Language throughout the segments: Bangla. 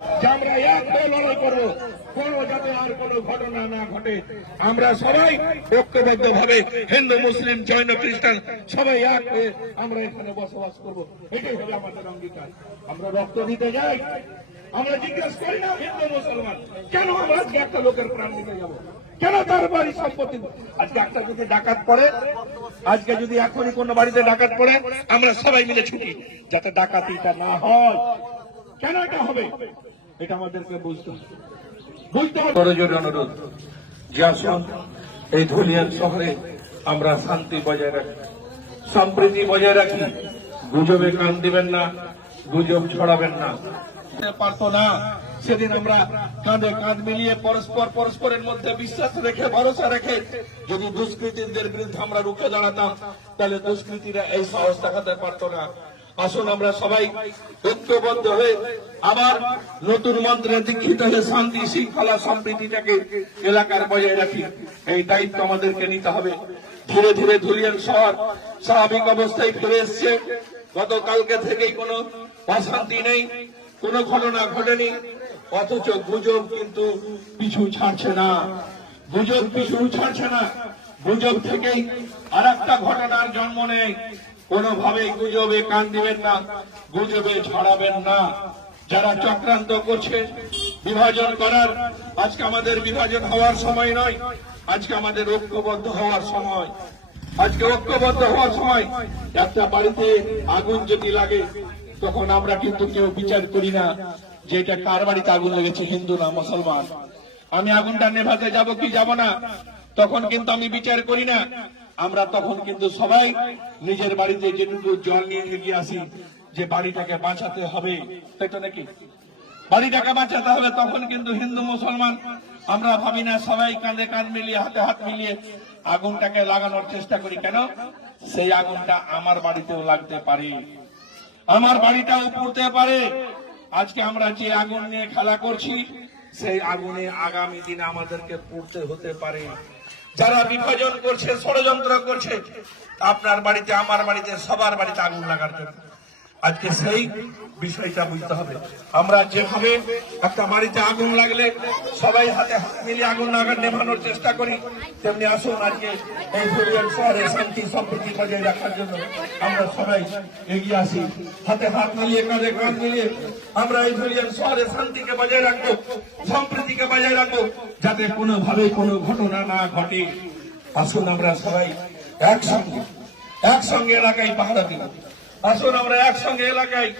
যে আমরা এক হয়ে লড়াই করবো, কোনো যাতে আর কোনো ঘটনা না ঘটে। আমরা সবাই ঐক্যবদ্ধ ভাবে হিন্দু, মুসলিম, জৈন, খ্রিস্টান সবাই এক হয়ে আমরা এখানে বসবাস করবো, এটাই হবে আমাদের অঙ্গীকার। আমরা রক্ত দিতে যাই, আমরা জিজ্ঞেস করি না হিন্দু মুসলমান কেন আমরা আজকে একটা লোকের প্রাণ দিতে যাবো, কেন তার বাড়ি সম্পত্তি। আজকে একটা যদি ডাকাত পড়ে, আজকে যদি এখনই কোনো বাড়িতে ডাকাত পড়ে, আমরা সবাই মিলে ছুটি যাতে ডাকাতিটা না হয়। কেন এটা হবে এটা আমাদেরকে বুঝতে হবে। করজোর অনুরোধ যে আসুন এই ধুলিয়ান শহরে আমরা শান্তি বজায় রাখি, সম্প্রীতি বজায় রাখি। গুজবে কান দিবেন না, গুজব ছড়াবেন না। পারতো না সেদিন আমরা কাঁধে কাঁধ মিলিয়ে পরস্পরের মধ্যে বিশ্বাস রেখে, ভরসা রেখে যদি দুষ্কৃতীদের বিরুদ্ধে আমরা রুখে দাঁড়াতাম, তাহলে দুষ্কৃতীরা এই সাহস দেখাতে পারতো না। আসুন আমরা সবাই ঐক্যবদ্ধ হয়ে আবার নতুন মন্ত্রে দীক্ষিত হয়ে শান্তি, শৃঙ্খলা, সম্প্রীতিটাকে এলাকার বজায় রাখি। এই দায়িত্ব আমাদেরকে নিতে হবে। ধীরে ধীরে ধুলিয়ান শহর স্বাভাবিক অবস্থায় ফিরে এসছে। গতকালকে থেকেই কোনো অশান্তি নেই, কোনো ঘটনা ঘটেনি, অথচ গুজব কিন্তু পিছু ছাড়ছে না। গুজব পিছু ছাড়ছে না। গুজব থেকেই আর একটা ঘটনার জন্ম নেই। কোনোভাবেই গুজবে কান দিবেন না, গুজবে ছড়াবেন না। যারা চক্রান্ত করছে বিভাজন করার, আজকে আমাদের বিভাজন হওয়ার সময় নয়, আজকে আমাদের ঐক্যবদ্ধ হওয়ার সময়। আজকে ঐক্যবদ্ধ হওয়ার সময়। একটা বাড়িতে আগুন যদি লাগে তখন আমরা কিন্তু কেউ বিচার করি না যে এটা কার বাড়িতে আগুন লেগেছে, হিন্দু না মুসলমান, আমি আগুনটা নেভাতে যাব কি যাব না, তখন কিন্তু আমি বিচার করি না। আমরা তখন কিন্তু সবাই নিজের বাড়িতে যেটুকু জল নিয়ে এগিয়ে আসি যে বাড়িটাকে বাঁচাতে হবে, তাই তো নাকি? বাড়িটাকে বাঁচাতে হবে। তখন কিন্তু হিন্দু মুসলমান আমরা ভাবি না, সবাই কাঁধে কাঁধ মিলিয়ে, হাতে হাত মিলিয়ে আগুনটাকে লাগানোর চেষ্টা করি। কেন? সেই আগুনটা আমার বাড়িতেও লাগতে পারে, আমার বাড়িটাও পুড়তে পারে। আজকে আমরা যে আগুন নিয়ে খেলা করছি, সেই আগুনে আগামী দিনে আমাদেরকে পুড়তে হতে পারে। যারা বিভাজন করছে, ষড়যন্ত্র করছে, আপনার বাড়িতে, আমার বাড়িতে, সবার বাড়িতে আগুন লাগার জন্য, আজকে সেই বিষয়টা বুঝতে হবে। আমরা যেভাবে একটা বাড়িতে আগুন লাগলে সবাই হাতে হাত মিলিয়ে আগুন নেভানোর চেষ্টা করি, তেমনি আসুন আজকে এই ধুলিয়ান শহরে শান্তি সম্প্রীতি বজায় রাখার জন্য আমরা সবাই এগিয়ে আসি। হাতে হাত মিলিয়ে, কাঁধে কাঁধ মিলিয়ে আমরা এই ধুলিয়ান শহরে শান্তিকে বজায় রাখবো, সম্প্রীতিকে বজায় রাখবো, যাতে কোনোভাবে কোনো ঘটনা না ঘটে। আসুন আমরা সবাই একসঙ্গে এলাকায় পাহারা দিব। আসুন আমরা একসঙ্গে এলাকায়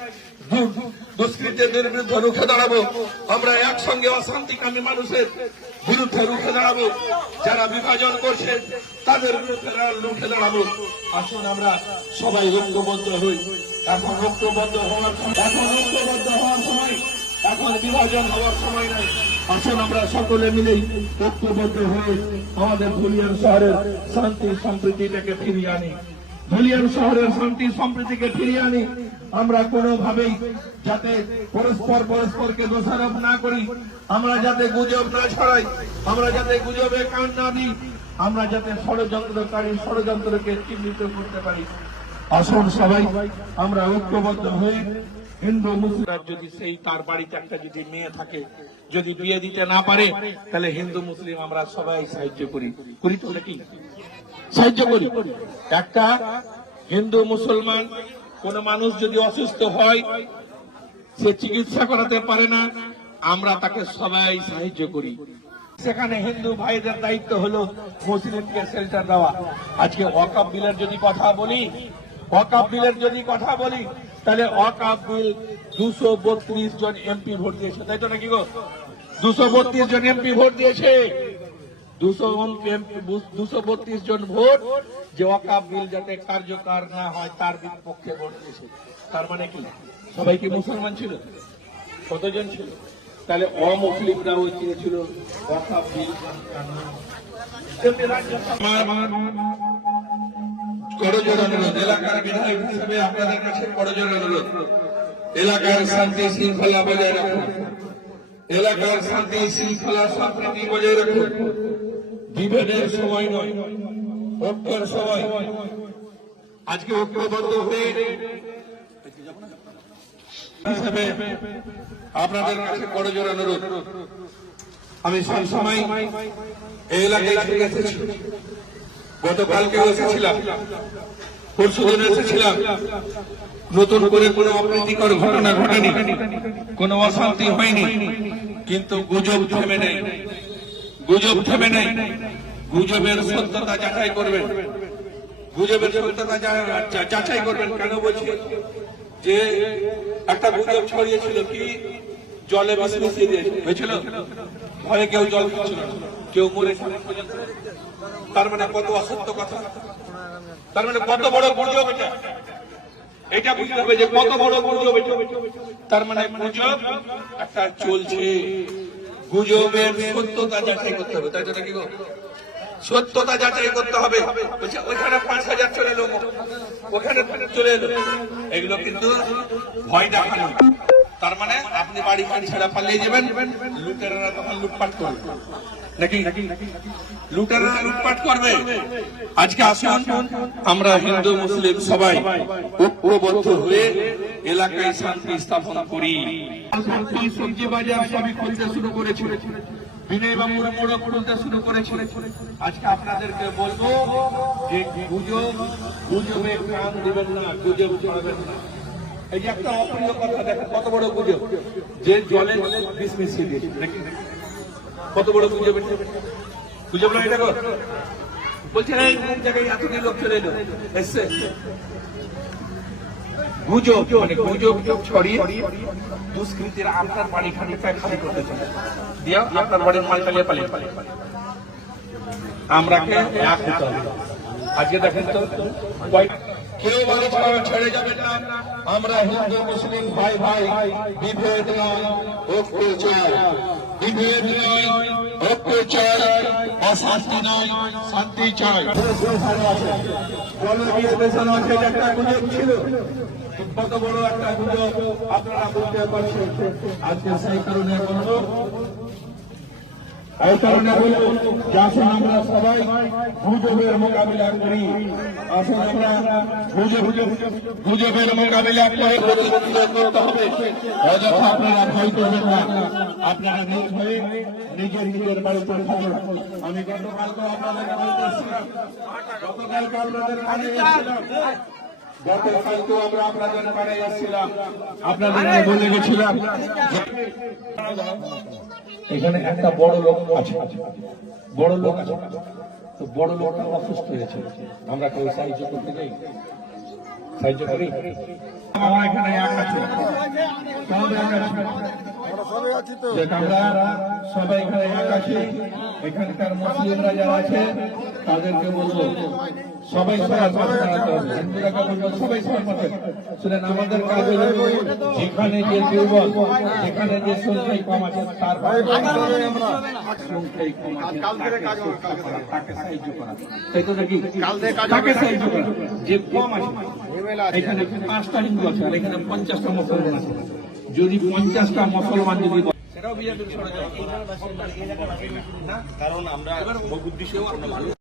দুষ্কৃতীদের বিরুদ্ধে রুখে দাঁড়াবো। আমরা একসঙ্গে অশান্তিকামী মানুষের বিরুদ্ধে রুখে দাঁড়াবো। যারা বিভাজন করছে তাদের বিরুদ্ধে রুখে দাঁড়াবো। আসুন আমরা সবাই ঐক্যবদ্ধ হই। এখন ঐক্যবদ্ধ হওয়ার সময়, এখন বিভাজন হওয়ার সময় নয়। আসুন আমরা সকলে মিলেই ঐক্যবদ্ধ হয়ে আমাদের ধুলিয়ান শহরের শান্তি সম্প্রীতিটাকে ফিরিয়ে আনি। ধুলিয়ান শহরের শান্তি সম্প্রীতিকে ফিরিয়ে আনি। আমরা কোনোভাবেই যাতে পরস্পরকে দোষারোপ না করি, আমরা যাতে গুজব না ছড়াই, আমরা যাতে গুজবে কান না দিই, আমরা যাতে ষড়যন্ত্রকে চিহ্নিত করতে পারি। আসুন সবাই আমরা ঐক্যবদ্ধ হয়ে হিন্দু মুসলিম, যদি সেই তার বাড়িতে একটা যদি মেয়ে থাকে, যদি বিয়ে দিতে না পারে, তাহলে হিন্দু মুসলিম আমরা সবাই সাহায্য করি তো নাকি? সাহায্য করি। একটা হিন্দু মুসলমান কোন মানুষ যদি অসুস্থ হয়, সে চিকিৎসা করাতে পারে না, আমরা তাকে সবাই সাহায্য করি। সেখানে হিন্দু ভাইদের দায়িত্ব হলো মুসলিমকে শেল্টার দেওয়া। আজকে ওয়াকফ বিলের যদি কথা বলি, তাহলে ওয়াকফ বিল 232 জন এমপি ভোট দিয়েছে, তাই তো নাকি গো? 232 জন এমপি ভোট দিয়েছে। 232 জন ভোট যে ওয়াকফ বিল যাতে কার্যকর না হয় তার বিপক্ষে ভোট দিয়েছে। তার মানে কি সবাই কি মুসলমান ছিল? কতজন ছিল? তাহলে অমুসলিমরাও চেয়েছিল ওয়াকফ বিল। করজোর অনুরোধ, এলাকার বিধায়ক হিসেবে আপনাদের কাছে করজোর অনুরোধ, এলাকার শান্তি শৃঙ্খলা বজায় রাখুন, এলাকার শান্তি শৃঙ্খলা সম্প্রীতি বজায় রাখুন। বিভেদের সময় নয়, ঐক্যের সময়। আজকে ঐক্যবদ্ধ হয়ে হিসেবে আপনাদের কাছে করজোড়ে অনুরোধ, আমি সবসময় এই এলাকায় থেকে এসেছি, গতকালকে এসেছিলাম, পরশুদিন এসেছিলাম, নতুন করে কোনো অপ্রীতিকর ঘটনা ঘটেনি, কোনো অশান্তি হয়নি, কিন্তু গুজব থেমে নেই, গুজব থেমে নেই। গুজবের সত্যতা যাচাই করবেন, গুজবের সত্যতা যাচাই করবেন। কেন বলছি? যে একটা গুজব ছড়িয়েছিল কি জলে বিষ মিশিয়ে হয়েছিল, ভয়ে কেউ জল খাচ্ছিল না, কেউ মরেছিল। তার মানে কত অসত্য কথা, তার মানে কত বড় গুজব এটা, এটা বুঝতে হবে যে কত বড় গুজব এটা। তার মানে গুজব একটা চলছে, গুজবের সত্যতা যাচাই করতে হবে, তাই তো নাকি গো? সত্যতা যাচাই করতে হবে। বলছে ওইখানে 5,000 চলে এলো, ওখানে চলে এলো, এগুলো কিন্তু ভয় দেখানো। তার মানে আপনি বাড়ি ছেড়ে পালিয়ে যাবেন, লুটেরারা তখন লুটপাট করবে, নাকি লুটেরারা লুটপাট করবে। আজকে আসুন আমরা হিন্দু মুসলিম সবাই ঐক্যবদ্ধ হয়ে এলাকায় শান্তি স্থাপন করি। সবজি বাজার সবই খুলতে শুরু করেছিল, বিনয় বাবুর মোড়ক খুলতে শুরু করেছিল। আজকে আপনাদেরকে বলবো যে গুজবে কান দিবেন না, গুজব ছড়াবেন না। এই যে একটা অপ্রিয় কথা, দেখেন কত বড় গুজব, যে জলে বিষ মিশিয়ে দিয়েছে, কত বড় গুজব, গুজব না এটা? বলছেন এই জায়গায় এতদিন লোক চলে এলো, এসছে গুজব, মানে গুজব ছড়িয়ে দুষ্কৃতীরা আপনার বাড়ি খালি করতে চায়, দিয়া আপনার বাড়ির মালটা নিয়ে পালিয়ে পালিয়ে আমরাকে এক হতে হবে। আজকে দেখেন তো কেউ বাড়ি ছেড়ে যাবেন না। আমরা হিন্দু মুসলিম ভাই ভাই, বিভেদ নয় ঐক্য চাই, বিভেদ নয় ঐক্য চাই, অশান্তি নয় শান্তি চাই। একটা গুজব ছিল, কত বড় একটা গুজব আপনারা বলতে পারছেন। আজকে সেই কারণে বলবো, এই কারণে বলবো যে আসুন আমরা সবাই গুজবের মোকাবিলা করি, আসুন আমরা গুজবের মোকাবিলা করে প্রতিরোধ করতে হবে। অযথা আপনারা ভয় করবেন না, আপনারা নিজ হয়ে নিজের বাড়িতে থাকুন। আমি গতকালকে আপনাদের বলতেছিলাম, গতকালকে আপনাদের কানে এসেছিলাম, গতকালকে আমরা আপনাদের কানে এসেছিলাম, আপনাদের বলে গেছিলাম এখানে একটা বড় লোক আছে, বড় লোক আছে, তো বড় লোকটা অসুস্থ হয়েছে, আমরা কেউ সাহায্য করতে যাই, সাহায্য করি। আমরা এখানে আমরা সবাই এখানে এক আছি, এখানকার মুসলিমরা যারা আছে তাদেরকে বলবো সবাই হিন্দুরাকে বলবো সবাই সহমতে শুনেন। আমাদের কাজ হলো যেখানে যে দুর্বল, যেখানে যে সংখ্যায় কম আছে তার সংখ্যায় কম আছে তাকে সাহায্য করা, তাই তো নাকি? তাকে সাহায্য করা, যে কম আছে। এখানে 5টা হিন্দু আছে আর এখানে 50টা মুসলমান আছে, যদি 50টা মুসলমান যদি সেটাও বিজেপির ষড়যন্ত্র, কারণ আমরা উদ্দেশ্যেও